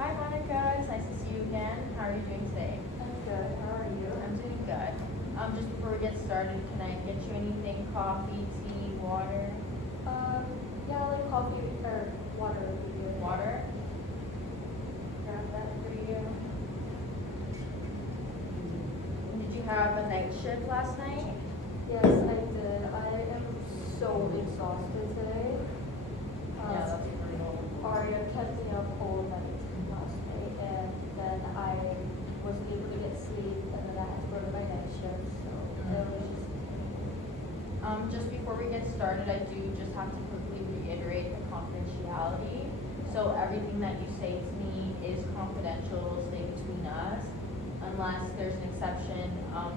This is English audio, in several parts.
Hi Monica, it's nice to see you again. How are you doing today? I'm good. How are you? I'm doing good. Just before we get started, can I get you anything? Coffee, tea, water? Yeah, like coffee or water would be good. Water? Grab that for you. Did you have a night shift last night? Yes, I did. I am so exhausted today. Yeah, that's brutal. Aria kept me up all night last night, and then I wasn't able to get sleep, and then I had to go to my night shift, so it was Just before we get started, I do just have to quickly reiterate the confidentiality. So everything that you say to me is confidential, will stay between us, unless there's an exception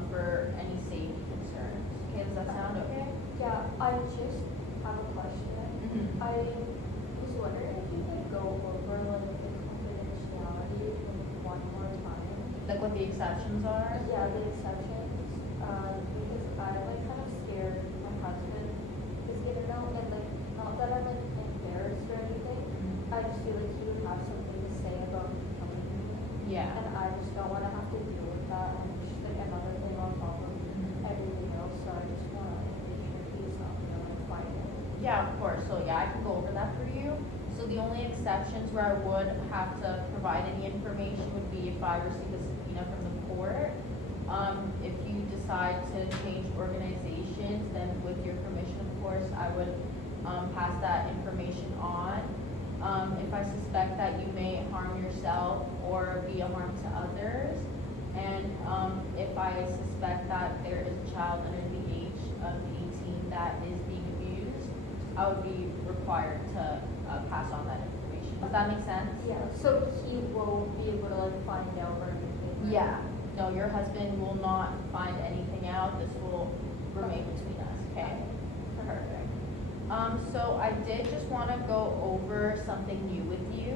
for any safety concerns. Okay, does that sound okay? Yeah, I just have a question. Mhm. I was wondering if you could go over like the confidentiality one more time. Like what the exceptions are? Yeah, the exceptions, because I'm like kind of scared my husband is gonna know, and like not that I'm like embarrassed or anything. I just feel like he would have something to say about me coming to me, Yeah. and I just don't want to have to deal with that, and it's just like another thing on top of everything else. So I just want to make sure he's not gonna like find it. Yeah, of course. So yeah, I can go over that for you. So the only exceptions where I would have to provide any information would be if I receive a subpoena from the court. If you decide to change organizations, then with your permission, of course, I would pass that information on. If I suspect that you may harm yourself or be a harm to others, and if I suspect that there is a child under the age of 18 that is being abused, I would be required to pass on that information. Does that make sense? Yeah. So he won't be able to like find out or anything. Right? Yeah. No, your husband will not find anything out. This will remain between us, okay? Perfect. So I did just want to go over something new with you.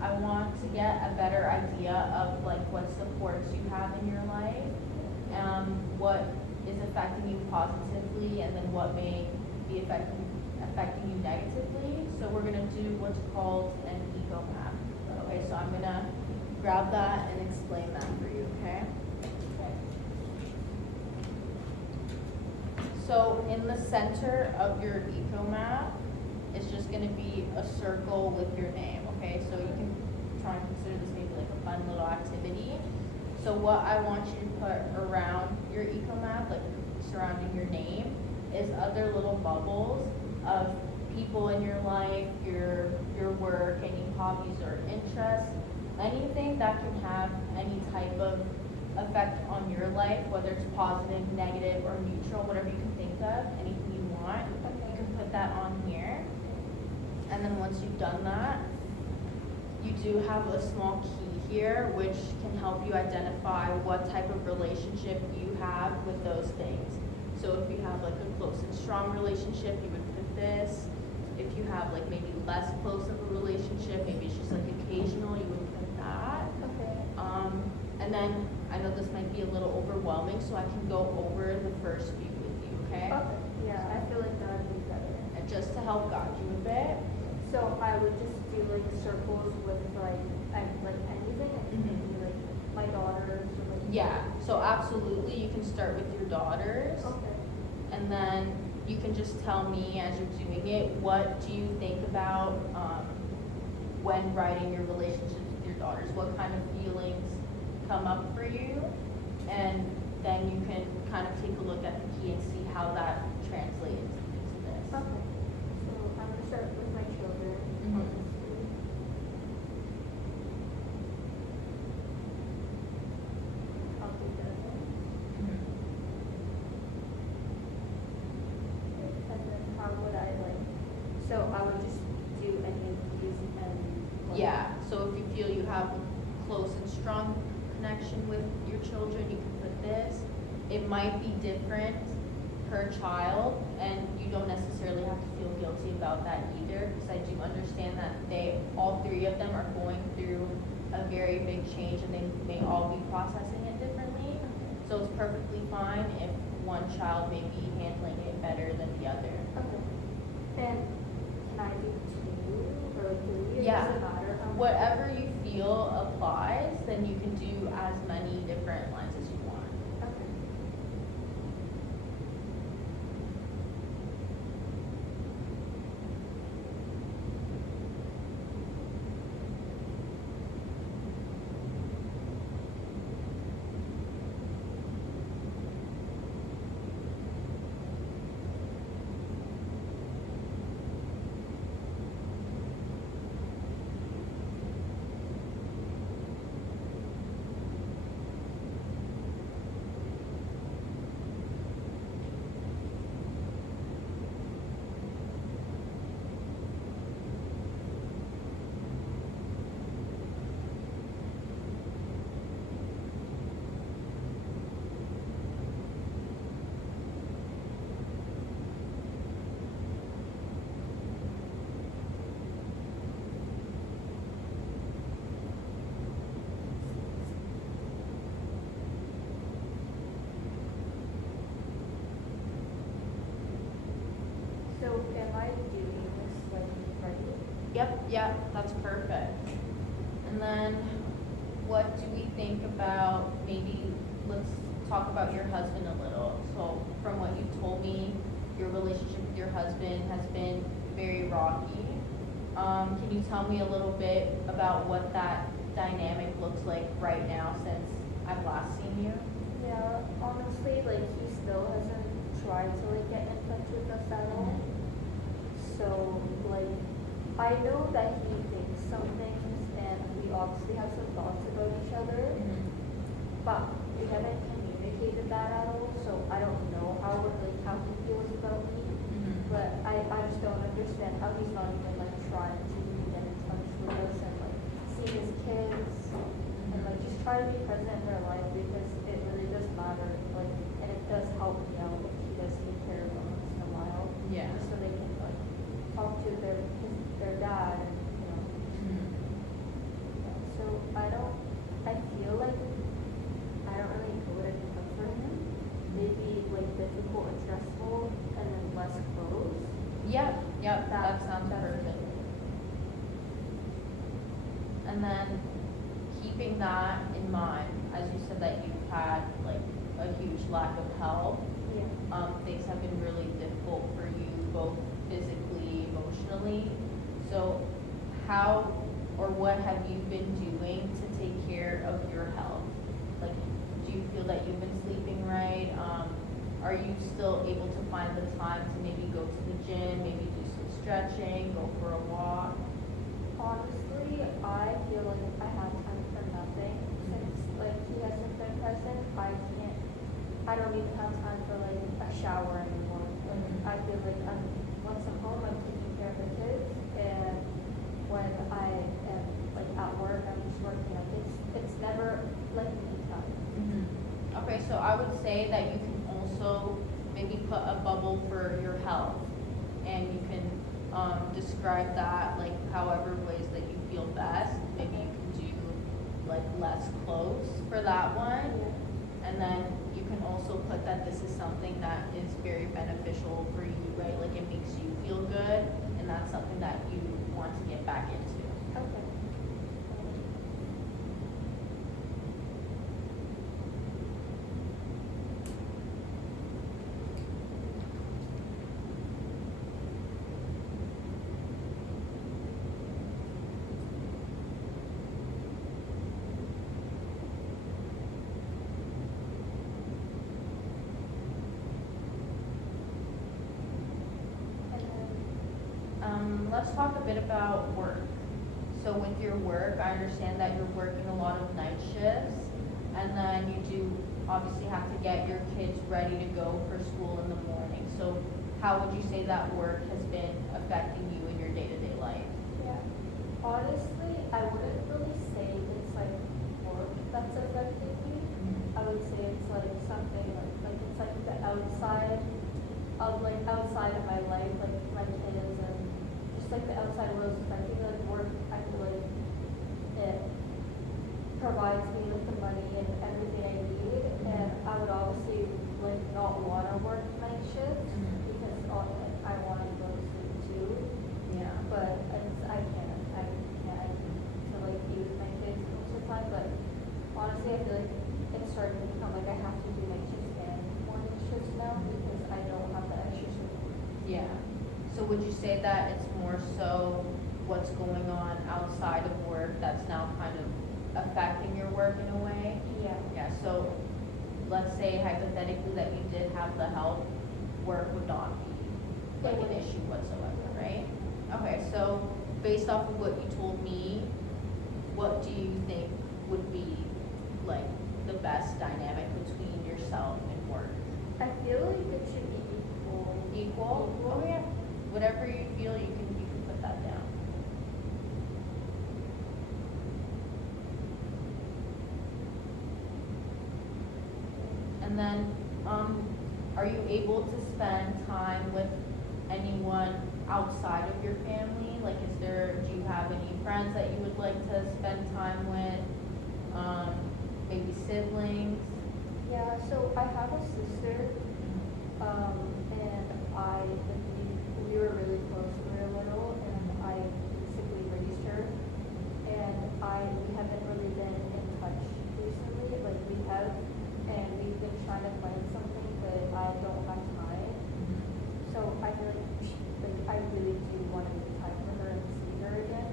I want to get a better idea of like what supports you have in your life, what is affecting you positively, and then what may be affecting you negatively. So we're gonna do what's called an ego map. Okay, so I'm gonna grab that and explain that for you, okay? So in the center of your eco map is just gonna be a circle with your name, okay? So you can try and consider this maybe like a fun little activity. So what I want you to put around your eco map, like surrounding your name, is other little bubbles of people in your life, your work, any hobbies or interests, anything that can have any type of effect on your life, whether it's positive, negative, or neutral, whatever you can think of, anything you want, you can put that on here. And then once you've done that, you do have a small key here which can help you identify what type of relationship you have with those things. So if you have like a close and strong relationship, you would put this. If you have like maybe less close of a relationship, maybe it's just like occasional, you would put that. Okay. And then I know this might be a little overwhelming, so I can go over the first few with you, okay? Okay. Yeah, I feel like that would be better. And just to help guide you a bit. So I would just do like circles with like anything, and maybe like my daughters or like. Yeah, so absolutely, you can start with your daughters. Okay. And then you can just tell me as you're doing it, what do you think about when writing your relationships with your daughters? What kind of feelings come up for you? And then you can kind of take a look at the key and see how that translates into this. Okay. So I'm gonna start with my children. Mhm. I'll do that. Mhm. And then how would I like? So I would just do any of these and. Yeah, so if you feel you have a close and strong connection with your children, you can put this. It might be different per child, and you don't necessarily have to feel guilty about that either, because I do understand that all three of them are going through a very big change, and they may all be processing it differently. So it's perfectly fine if one child may be handling it better than the other. Okay. And can I do two or like three? Or Yeah. does it matter how? Whatever you feel applies, then you can do as many different lines as you want. Okay. So am I doing this like right? Yep, that's perfect. And then what do we think about, maybe let's talk about your husband a little. So from what you told me, your relationship with your husband has been very rocky. Can you tell me a little bit about what that dynamic looks like right now since I've last seen you? Yeah, honestly, like he still hasn't tried to like get in touch with us at all. So like I know that he thinks some things and we obviously have some thoughts about each other, but we haven't communicated that at all, so I don't know how he feels about me. But I just don't understand how he's not even like trying to get in touch with us and like see his kids and like just try to be present in their life, because it really does matter, like, and it does help me out if he does take care of them once in a while. Yeah. Just so they can like talk to their dad and so I feel like I don't really know what I can put for him. Maybe like difficult and stressful and then less close. Yep, that sounds that's perfect. And then keeping that in mind, as you said that you've had like a huge lack of help, Yeah. things have been really difficult for you both physically, emotionally. So how or what have you been doing to take care of your health? Like, do you feel that you've been sleeping right? Are you still able to find the time to maybe go to the gym, maybe do some stretching, go for a walk? Honestly, I feel like I have time for nothing since like he hasn't been present. I don't even have time for like a shower anymore. And I feel like once I'm home, I'm taking care of the kids, and when I am like at work, I'm just working. Like it's never like me time. Okay, so I would say that you can also maybe put a bubble for your health, and you can describe that like however ways that you feel best. Maybe you can do like less clothes for that one, and then you can also put that this is something that is very beneficial for you, right? Like it makes you feel good, and that's something that you want to get back into. Okay. Let's talk a bit about work. So with your work, I understand that you're working a lot of night shifts, and then you do obviously have to get your kids ready to go for school in the morning. So how would you say that work has been affecting you in your day-to-day life? Yeah. Honestly, I wouldn't really say it's like work that's affecting me. I would say it's like something like it's like the outside of my life, like my kids and just like the outside world is affecting me. Like work, I feel like it provides me with the money and everything I need, and I would obviously like not want to work night shifts because I want to go to sleep too. Yeah. But I can't to like be with my kids would you say that it's more so what's going on outside of work that's now kind of affecting your work in a way? Yeah. Yeah, so let's say hypothetically that you did have the help, work would not be like an issue whatsoever, right? Okay, so based off of what you told me, what do you think would be like the best dynamic between yourself and work? I feel like it should be equal. Equal? Oh yeah, whatever you feel, you can put that down. And then, are you able to spend time with anyone outside of your family? Like, do you have any friends that you would like to spend time with? Maybe siblings? Yeah, so I have a sister, and we were really close when we were little, and I basically raised her, and we haven't really been in touch recently, like we have, and we've been trying to plan something, but I don't have time, so I feel like I really do want to make time for her and see her again,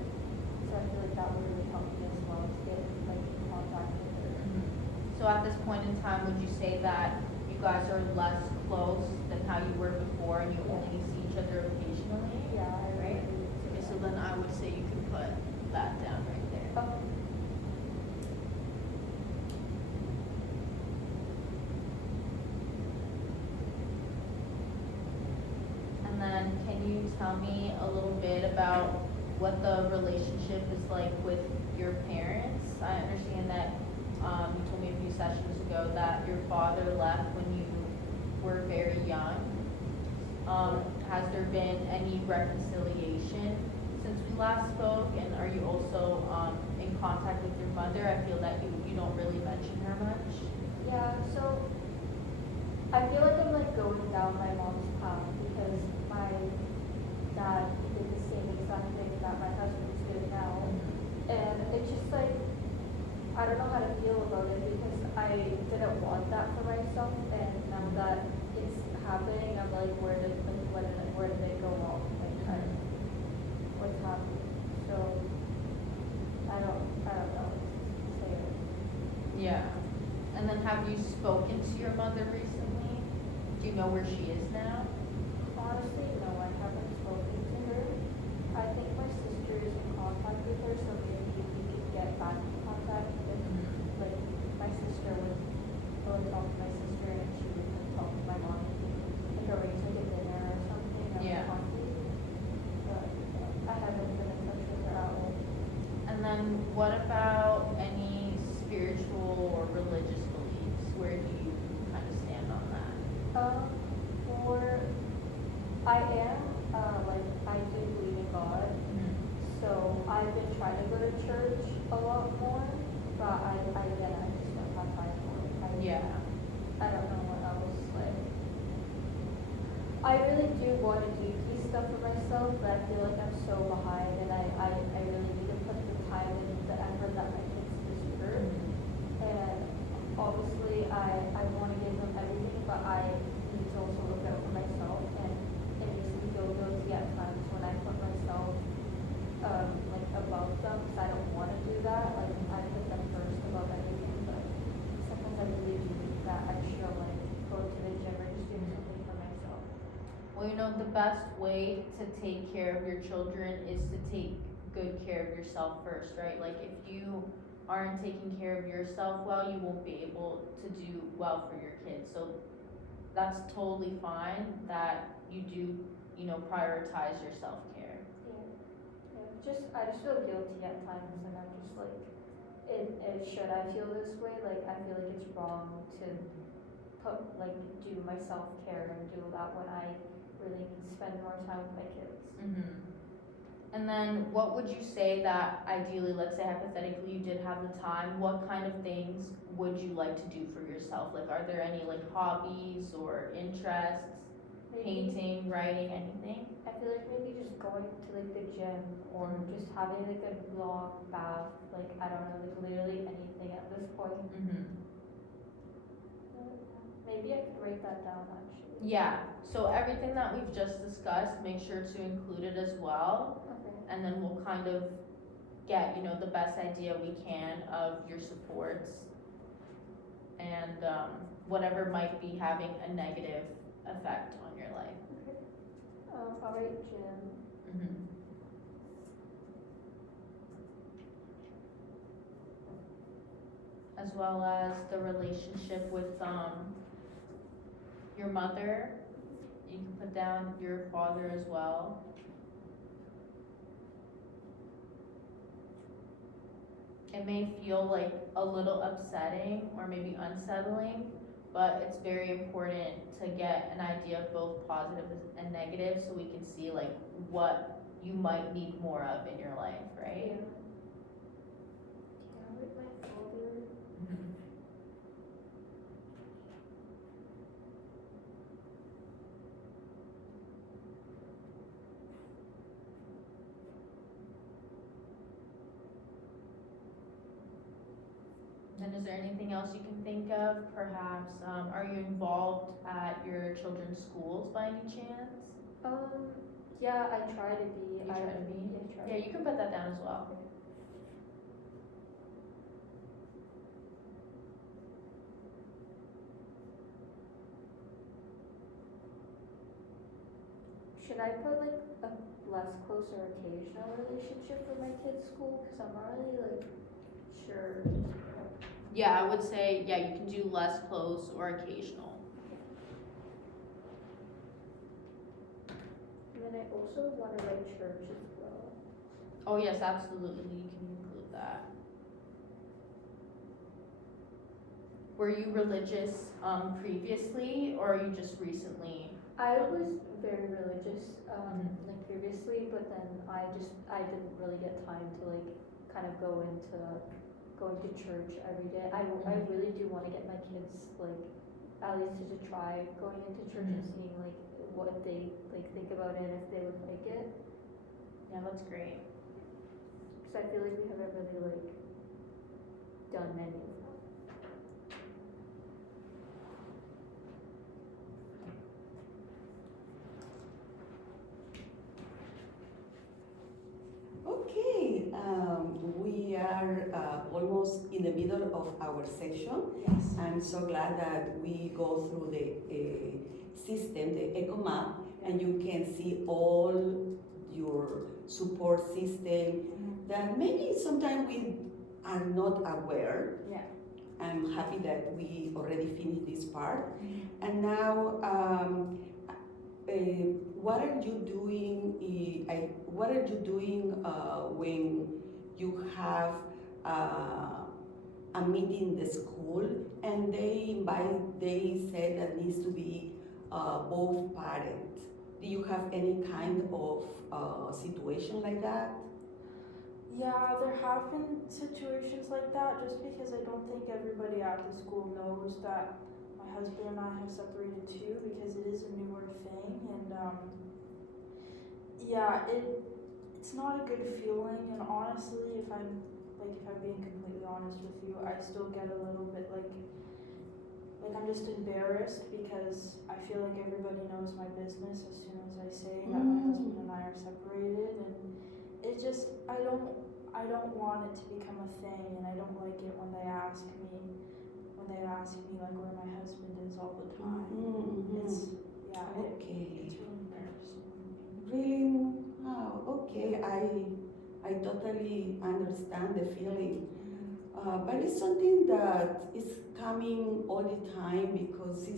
so I feel like that would really help me as well to get like in contact with her. So at this point in time, would you say that you guys are less close than how you were before and you only see each other occasionally? Yeah, I Right? really Okay, do so that. then I would say you can put that down right there. Okay. And then can you tell me a little bit about what the relationship is like with your parents? I understand that, you told me a few sessions ago that your father left when you were very young. Has there been any reconciliation since we last spoke? And are you also, in contact with your mother? I feel that you don't really mention her much. Yeah, so I feel like I'm like going down my mom's path because my dad did the same exact thing that my husband's doing now. And it's just like, I don't know how to feel about it because I didn't want that for myself, and now that it's happening, I'm like, where did they go wrong? Like, what's happening? So, I don't know what to say. Yeah. And then have you spoken to your mother recently? Do you know where she is now? Honestly, no, I haven't spoken to her. I think my sister is in contact with her, so maybe we could get back in contact if, like, my sister would go and talk to my sister and she would talk to my mom, like arrange like a dinner or something or Yeah. coffee. But I haven't been in touch with her at all. And then what about any spiritual or religious beliefs? Where do you kind of stand on that? For I am like I do believe in God. So I've been trying to go to church a lot more, but I again I just don't have time for it. Yeah. I don't know what else like. I really do want to do these stuff for myself, but I feel like I'm so behind, and I really need to put the time and the effort that my kids deserve. And obviously I want to give them everything, but I need to also look out for myself, and it makes me feel guilty at times when I put myself like above them, because I don't want to do that. Like I put them first above everything, but sometimes I really do need that extra like go to the gym or just do something for myself. Well, you know, the best way to take care of your children is to take good care of yourself first, right? Like if you aren't taking care of yourself well, you won't be able to do well for your kids. So that's totally fine that you do, you know, prioritize your self-care. Yeah. I just feel guilty at times, and I'm just like, should I feel this way? Like I feel like it's wrong to do my self care and do that when I really need to spend more time with my kids. And then what would you say that ideally, let's say hypothetically you did have the time, what kind of things would you like to do for yourself? Like are there any like hobbies or interests, painting, writing, anything? I feel like maybe just going to like the gym or just having like a long bath, like I don't know, like literally anything at this point. Maybe I could write that down actually. Yeah, so everything that we've just discussed, make sure to include it as well. Okay. And then we'll kind of get, the best idea we can of your supports and whatever might be having a negative effect on your life. Okay. I'll write gym. Mhm. As well as the relationship with your mother. You can put down your father as well. It may feel like a little upsetting or maybe unsettling, but it's very important to get an idea of both positive and negative so we can see like what you might need more of in your life, right? Yeah, with my father. And is there anything else you can think of? Perhaps, are you involved at your children's schools by any chance? Yeah, I try to be. You try to be? Yeah, I try. Yeah, you can put that down as well. Should I put like a less close or occasional relationship with my kid's school? Cause I'm not really like sure. Yeah, I would say, yeah, you can do less close or occasional. And then I also want to write church as well. Oh, yes, absolutely, you can include that. Were you religious previously, or are you just recently? I was very religious Mhm. like previously, but then I didn't really get time to like kind of go into going to church every day. I really do want to get my kids like at least to try going into church and Mhm. seeing like what they like think about it, if they would like it. Yeah, that's great. Because I feel like we haven't really like done many of them. Okay, we are almost in the middle of our session. Yes. I'm so glad that we go through the system, the eco map, and you can see all your support system that maybe sometimes we are not aware. Yeah. I'm happy that we already finished this part. And now, what are you doing? What are you doing when you have a meeting in the school and they said that needs to be both parents? Do you have any kind of situation like that? Yeah, there have been situations like that just because I don't think everybody at the school knows that my husband and I have separated too because it is a newer thing and yeah, it's not a good feeling and honestly if I'm being completely honest with you, I still get a little bit like I'm just embarrassed because I feel like everybody knows my business as soon as I say that my husband and I are separated and it just I don't want it to become a thing and I don't like it when they ask me like where my husband is all the time. It's Okay. it's really embarrassing. Really? Oh, okay. I totally understand the feeling. But it's something that is coming all the time because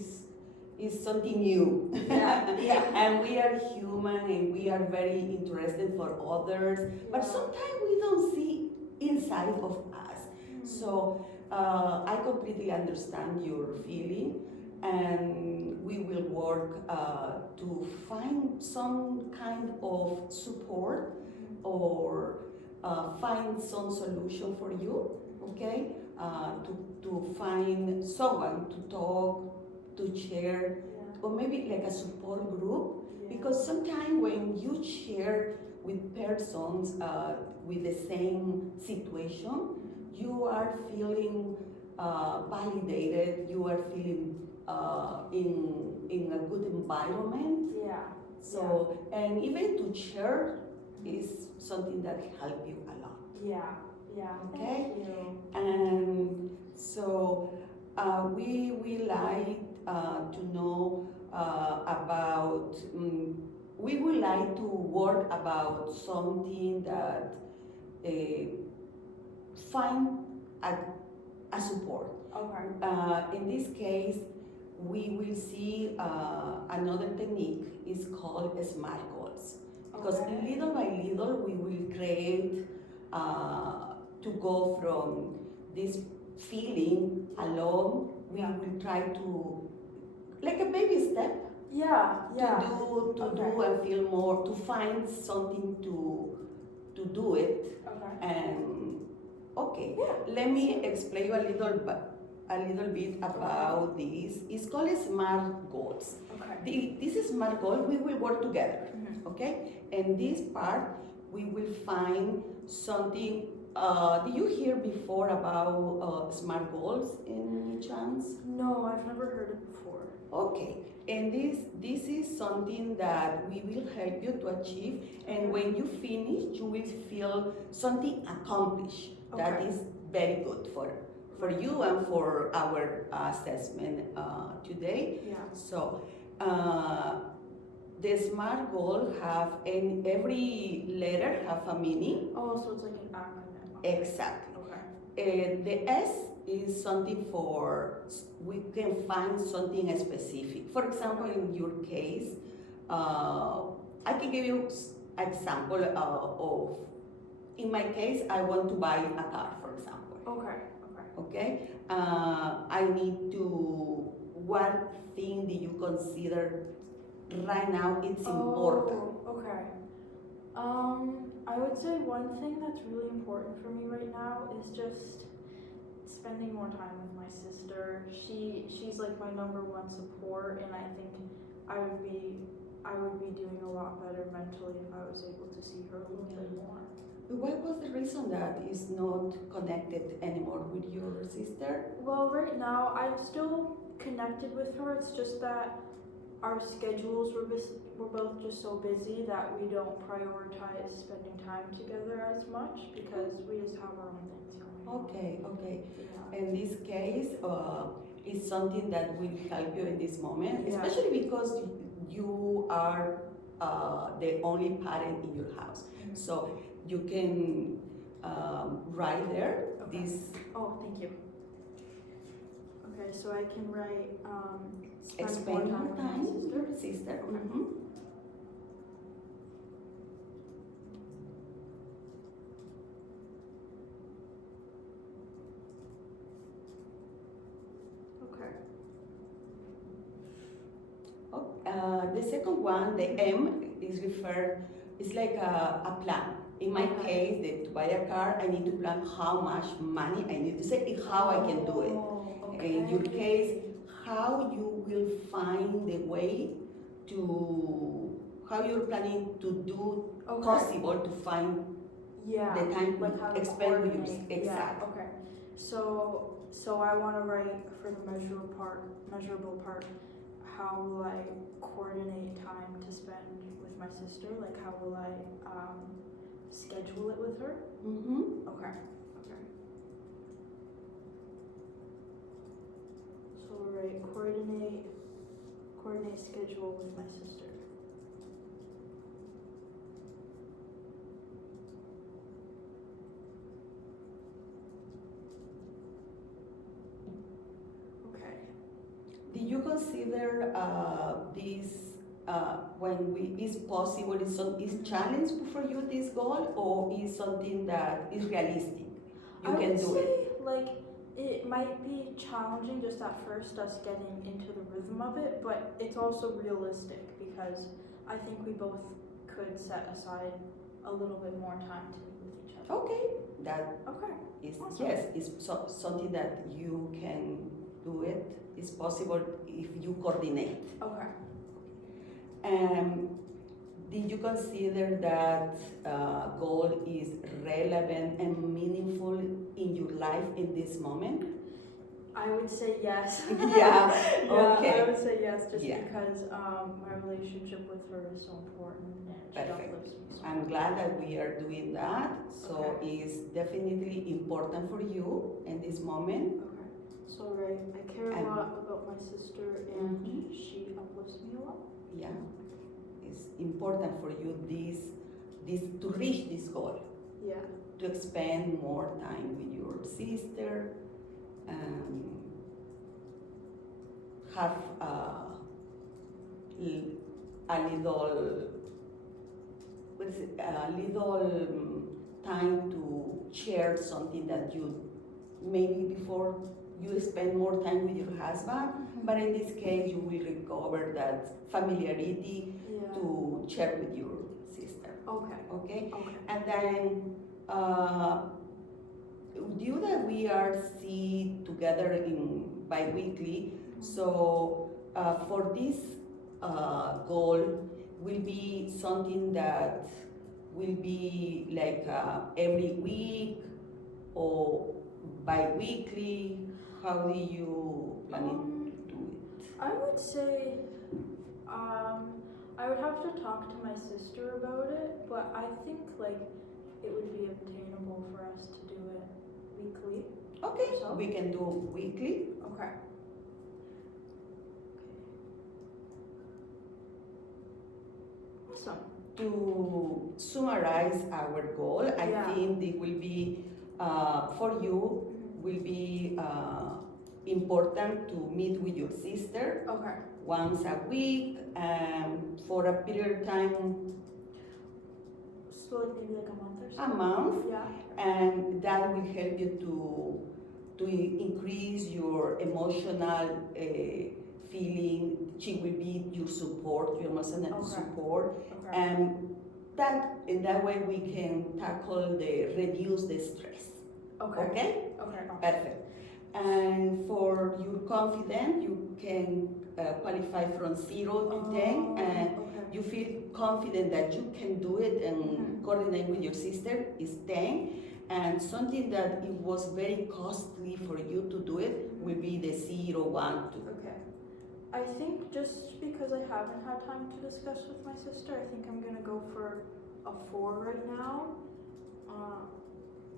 it's something new. Yeah. And we are human and we are very interested for others. But Yeah. sometimes we don't see inside of us. So I completely understand your feeling. And we will work to find some kind of support or find some solution for you, okay? To find someone to talk, to share, or maybe like a support group. Because sometimes when you share with persons with the same situation, you are feeling validated, you are feeling in a good environment. Yeah. So, and even to share is something that help you a lot. Yeah. Yeah. Okay. Thank you. And so we like to know about, we would like to work about something that find a support. Okay. In this case, we will see another technique is called SMART goals. Because Okay. little by little we will create to go from this feeling alone. We Yeah. will try to, like a baby step, Yeah. Yeah. to do Okay. and feel more, to find something to do it. Okay. And okay, Yeah. let me explain you a little bit about this. It's called SMART goals. Okay. This SMART goal, we will work together, Mhm. okay? And this part, we will find something. Did you hear before about SMART goals in any chance? No, I've never heard it before. Okay, and this is something that we will help you to achieve, and when you finish, you will feel something accomplished. That Okay. is very good for you and for our assessment today. Yeah. So, the SMART goal have in every letter have a meaning. Oh, so it's like an acronym. Exactly. Okay. The S is something for, we can find something specific. For example, in your case, I can give you example of, in my case, I want to buy a car, for example. Okay. Okay? I need to, what thing do you consider right now it's important? Oh, okay. I would say one thing that's really important for me right now is just spending more time with my sister. She's like my number one support, and I think I would be doing a lot better mentally if I was able to see her a little bit more. What was the reason that is not connected anymore with your sister? Well, right now I'm still connected with her. It's just that our schedules were both just so busy that we don't prioritize spending time together as much because we just have our own things going on. Okay. Yeah. In this case, it's something that will help you in this moment, Yeah. especially because you are the only parent in your house. Mhm. So you can write there Okay. this. Oh, thank you. Okay, so I can write Spend more time with with your sister. Okay. Mhm. Okay. The second one, the M, is referred, it's like a plan. In my Okay. case, to buy a car, I need to plan how much money I need to save and how I can do it. Oh, okay. In your case, how you will find the way to, how you're planning to do Okay. possible to find Yeah. the time Like how to to expend with coordinate. your, exactly. Yeah. Okay. So I want to write for the measurable part. How will I coordinate time to spend with my sister? Like how will I schedule it with her? Mm-hmm. Okay. So we'll write coordinate schedule with my sister. Okay. Do you consider this when is possible? Is challenge for you this goal, or is something that is realistic? You I can would do say, it. like, it might be challenging just at first, us getting into the rhythm of it, but it's also realistic because I think we both could set aside a little bit more time to be with each other. Okay, that Okay. is Awesome. yes, is something that you can do it. It's possible if you coordinate. Okay. Did you consider that goal is relevant and meaningful in your life in this moment? I would say yes. Yeah, okay. I would say yes, just Yeah. because my relationship with her is so important and she Perfect. uplifts me so I'm much. glad that we are doing that. So Okay. it's definitely important for you in this moment. Okay. So right, I care a And- lot about my sister and Mhm. she uplifts me a lot. Yeah, it's important for you this to reach this goal, Yeah. to spend more time with your sister, and have a little what is it, a little time to share something that you maybe before you spend more time with your husband, but in this case you will recover that familiarity Yeah. to share with your sister. Okay. Okay, Okay. and then due that we are see together in bi-weekly, so for this goal will be something that will be like every week or bi-weekly. How do you planning to do it? I would say, I would have to talk to my sister about it, but I think like it would be obtainable for us to do it weekly. Okay, So? we can do weekly. Okay. Awesome. To summarize our goal, I Yeah. think it will be for you will be important to meet with your sister Okay. once a week for a period of time, So like maybe like a month or so. a month, Yeah. and that will help you to increase your emotional feeling. She will be your support, your emotional Okay. support, Okay. and that in that way we can tackle the reduce the stress. Okay. Okay, Okay. Awesome. perfect. And for your confidence, you can qualify from 0 to 10, and Okay. you feel confident that you can do it and Mhm. coordinate with your sister is 10, and something that it was very costly for you to do it will be the 0, 1, 2. Okay. I think just because I haven't had time to discuss with my sister, I think I'm gonna go for a 4 right now,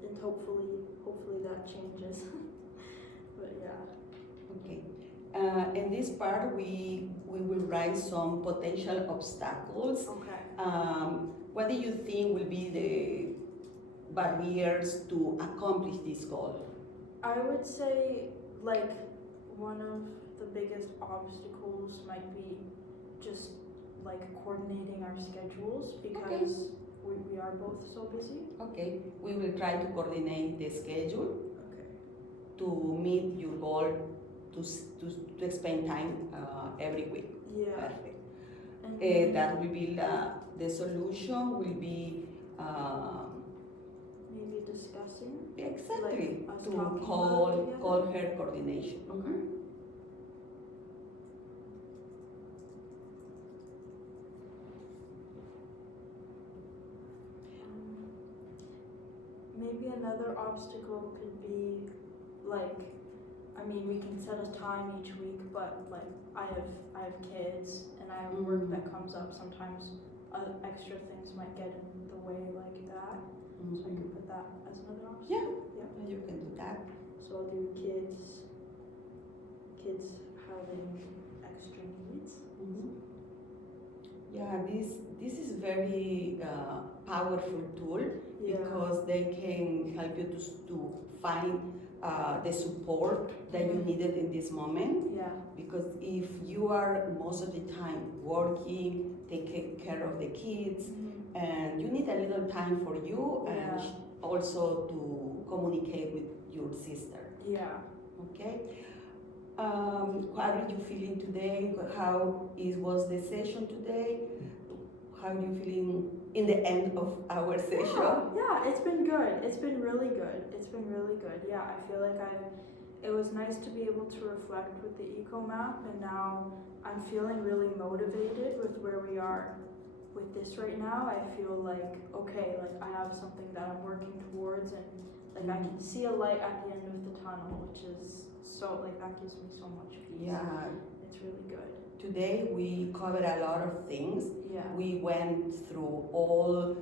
and hopefully that changes. But yeah. Okay. In this part, we will write some potential obstacles. Okay. What do you think will be the barriers to accomplish this goal? I would say like one of the biggest obstacles might be just like coordinating our schedules because we are both so busy. Okay, we will try to coordinate the schedule Okay. to meet your goal to spend time every week. Yeah. Perfect. And That will be the solution will be maybe discussing. exactly Like us to talking about it together? call her coordination. Okay. Maybe another obstacle could be like, I mean, we can set a time each week, but like I have kids and I have work that comes up. Sometimes extra things might get in the way like that. So I can put that as another obstacle. Yeah, you can do that. So I'll do kids having extra needs. Yeah, this is very powerful tool Yeah. because they can help you to find the support that you needed in this moment. Yeah. Because if you are most of the time working, taking care of the kids, and you need a little time for you and Yeah. also to communicate with your sister. Yeah. Okay. How are you feeling today? How was the session today? How are you feeling in the end of our session? Yeah, it's been good. It's been really good. Yeah, I feel like it was nice to be able to reflect with the eco map, and now I'm feeling really motivated with where we are with this right now. I feel like, okay, like I have something that I'm working towards, and Like I can see a light at the end of the tunnel, which is so like that gives me so much peace. Yeah. It's really good. Today we covered a lot of things. Yeah. We went through all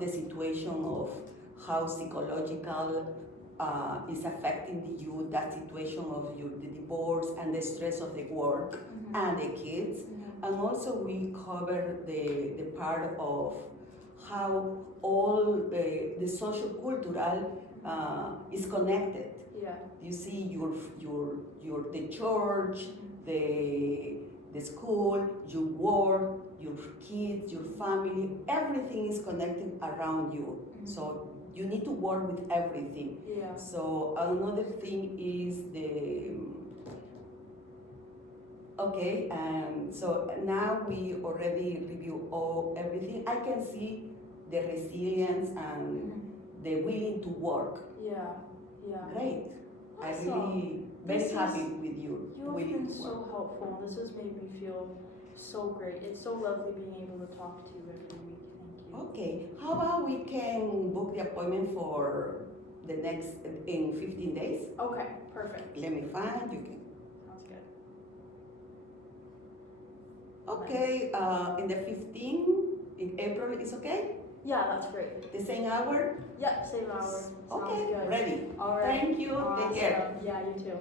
the situation of how psychological is affecting the youth, that situation of youth, the divorce and the stress of the work and the kids. And also we covered the part of how all the social cultural is connected. Yeah. You see the church, the school, your work, your kids, your family, everything is connected around you. So you need to work with everything. Yeah. So another thing is okay, so now we already review everything. I can see the resilience and the willing to work. Yeah. Yeah. Great. I Awesome. really very This happy is- with you. You have willing been to work. so helpful. This has made me feel so great. It's so lovely being able to talk to you every week. Thank you. Okay, how about we can book the appointment for the next in 15 days? Okay, perfect. Let me find you. Can. Sounds good. Okay, in the 15 in April is okay? Yeah, that's great. The same hour? Yep, same hour. Sounds Okay, good. ready. All right. Thank you. Awesome. Take care. Yeah, you too.